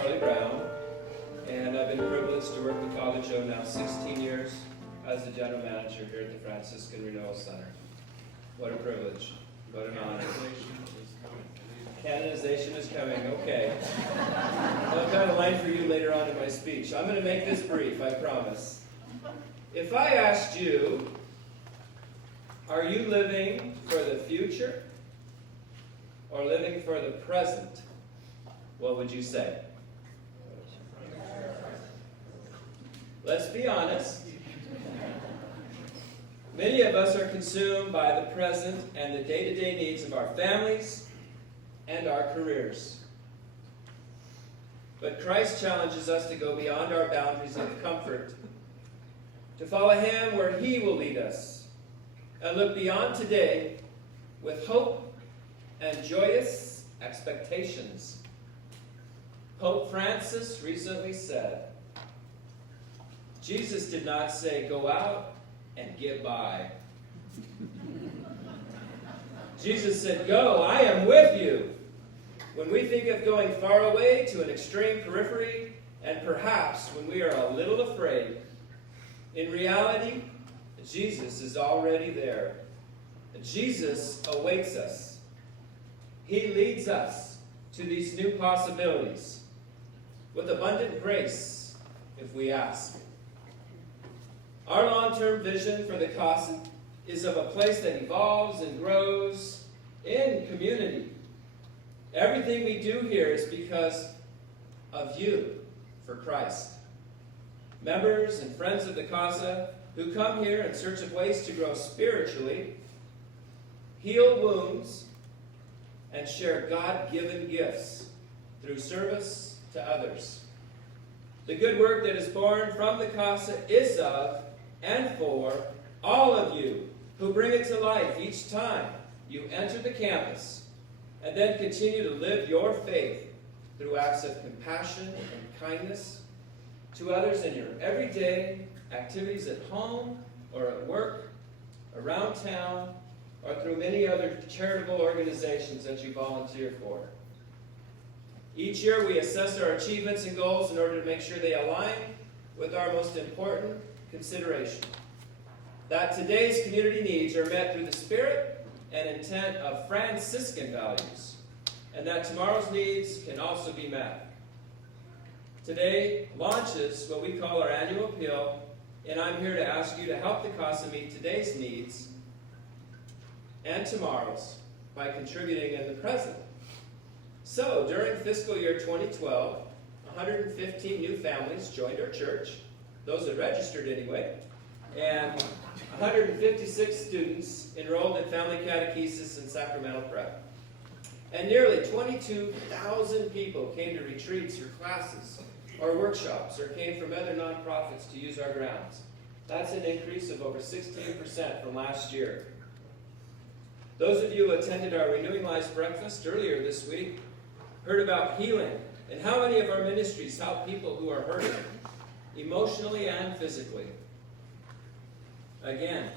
Charlie Brown, and I've been privileged to work with Father Joe now 16 years as the general manager here at the Franciscan Renewal Center. What a privilege. What an honor. Canonization is coming. Okay. I've got a line for you later on in my speech. I'm going to make this brief, I promise. If I asked you, are you living for the future or living for the present, what would you say? Let's be honest. Many of us are consumed by the present and the day-to-day needs of our families and our careers. But Christ challenges us to go beyond our boundaries of comfort, to follow Him where He will lead us, and look beyond today with hope and joyous expectations. Pope Francis recently said, Jesus did not say, go out and get by. Jesus said, go, I am with you. When we think of going far away to an extreme periphery, and perhaps when we are a little afraid, in reality, Jesus is already there. Jesus awaits us. He leads us to these new possibilities with abundant grace if we ask. Our long-term vision for the Casa is of a place that evolves and grows in community. Everything we do here is because of you for Christ. Members and friends of the Casa who come here in search of ways to grow spiritually, heal wounds, and share God-given gifts through service to others. The good work that is born from the Casa is of and for all of you who bring it to life each time you enter the campus and then continue to live your faith through acts of compassion and kindness to others in your everyday activities at home or at work, around town, or through many other charitable organizations that you volunteer for. Each year we assess our achievements and goals in order to make sure they align with our most important consideration, that today's community needs are met through the spirit and intent of Franciscan values, and that tomorrow's needs can also be met. Today launches what we call our annual appeal, and I'm here to ask you to help the Casa meet today's needs and tomorrow's by contributing in the present. So, during fiscal year 2012, 115 new families joined our church, those that registered anyway, and 156 students enrolled in family catechesis and sacramental prep. And nearly 22,000 people came to retreats or classes or workshops or came from other nonprofits to use our grounds. That's an increase of over 16% from last year. Those of you who attended our Renewing Lives breakfast earlier this week heard about healing and how many of our ministries help people who are hurting, emotionally and physically. Again,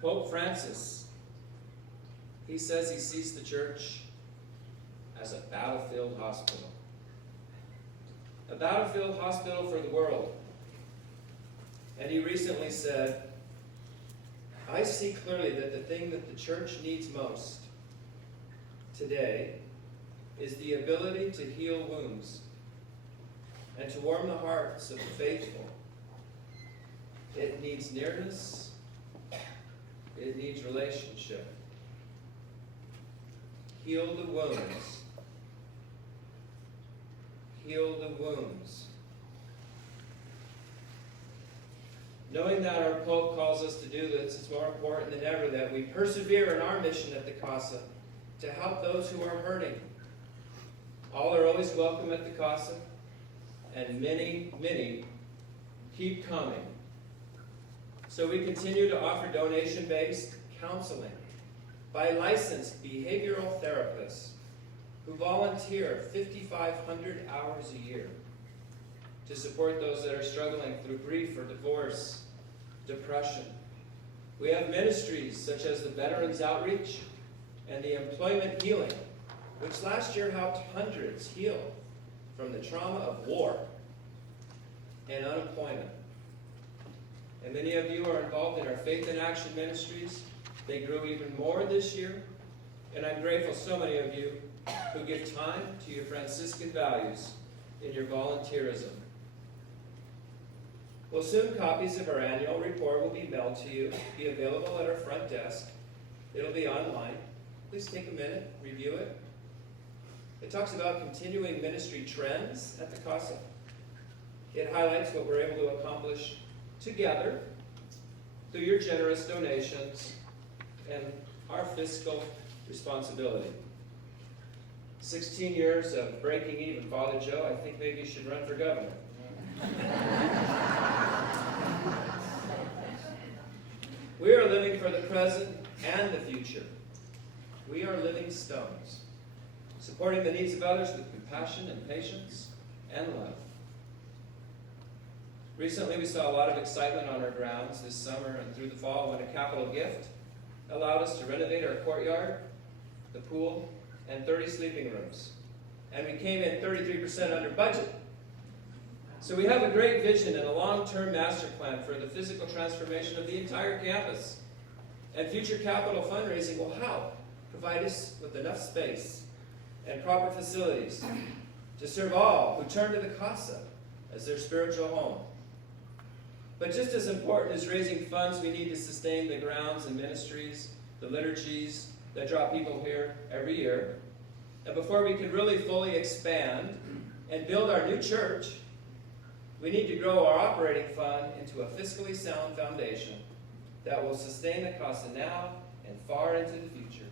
Pope Francis, he says he sees the church as a battlefield hospital. A battlefield hospital for the world. And he recently said, I see clearly that the thing that the church needs most today is the ability to heal wounds and to warm the hearts of the faithful. It needs nearness. It needs relationship. Heal the wounds. Heal the wounds. Knowing that our Pope calls us to do this, it's more important than ever that we persevere in our mission at the Casa to help those who are hurting. All are always welcome at the Casa, and many, many keep coming. So we continue to offer donation-based counseling by licensed behavioral therapists who volunteer 5,500 hours a year to support those that are struggling through grief or divorce, depression. We have ministries such as the Veterans Outreach and the Employment Healing, which last year helped hundreds heal from the trauma of war and unemployment. And many of you are involved in our Faith in Action ministries. They grew even more this year. And I'm grateful so many of you who give time to your Franciscan values in your volunteerism. Well, soon copies of our annual report will be mailed to you, be available at our front desk. It'll be online. Please take a minute, review it. It talks about continuing ministry trends at the Casa. It highlights what we're able to accomplish together through your generous donations and our fiscal responsibility. 16 years of breaking even, Father Joe. I think maybe you should run for governor. We are living for the present and the future. We are living stones, supporting the needs of others with compassion and patience and love. Recently, we saw a lot of excitement on our grounds this summer and through the fall when a capital gift allowed us to renovate our courtyard, the pool, and 30 sleeping rooms. And we came in 33% under budget. So we have a great vision and a long-term master plan for the physical transformation of the entire campus. And future capital fundraising will help provide us with enough space and proper facilities to serve all who turn to the Casa as their spiritual home. But just as important as raising funds, we need to sustain the grounds and ministries, the liturgies that draw people here every year. And before we can really fully expand and build our new church, we need to grow our operating fund into a fiscally sound foundation that will sustain the Casa now and far into the future.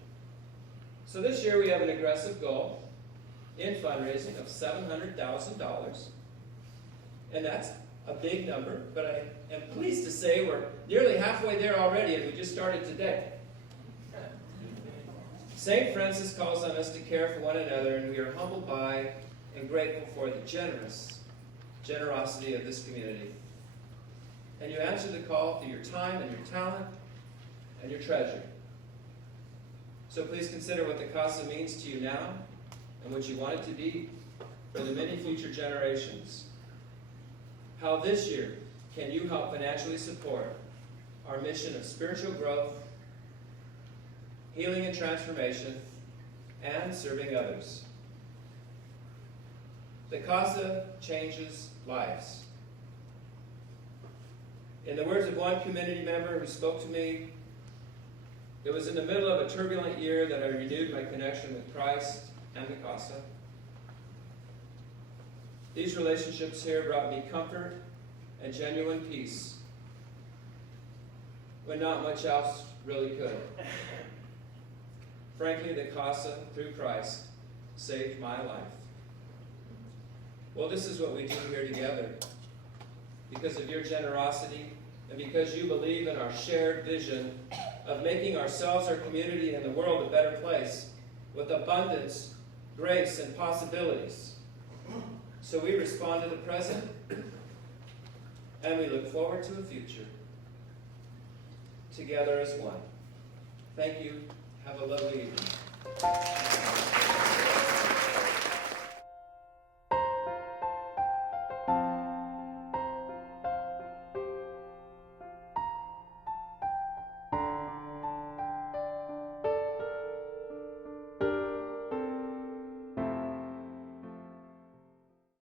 So this year we have an aggressive goal in fundraising of $700,000. And that's a big number, but I am pleased to say we're nearly halfway there already, and we just started today. St. Francis calls on us to care for one another, and we are humbled by and grateful for the generosity of this community. And you answer the call through your time and your talent and your treasure. So please consider what the Casa means to you now and what you want it to be for the many future generations. How this year can you help financially support our mission of spiritual growth, healing and transformation, and serving others. The Casa changes lives. In the words of one community member who spoke to me, it was in the middle of a turbulent year that I renewed my connection with Christ and the Casa. These relationships here brought me comfort and genuine peace when not much else really could. Frankly, the Casa, through Christ, saved my life. Well, this is what we do here together. Because of your generosity and because you believe in our shared vision of making ourselves, our community, and the world a better place with abundance, grace, and possibilities. So we respond to the present and we look forward to a future together as one. Thank you. Have a lovely evening.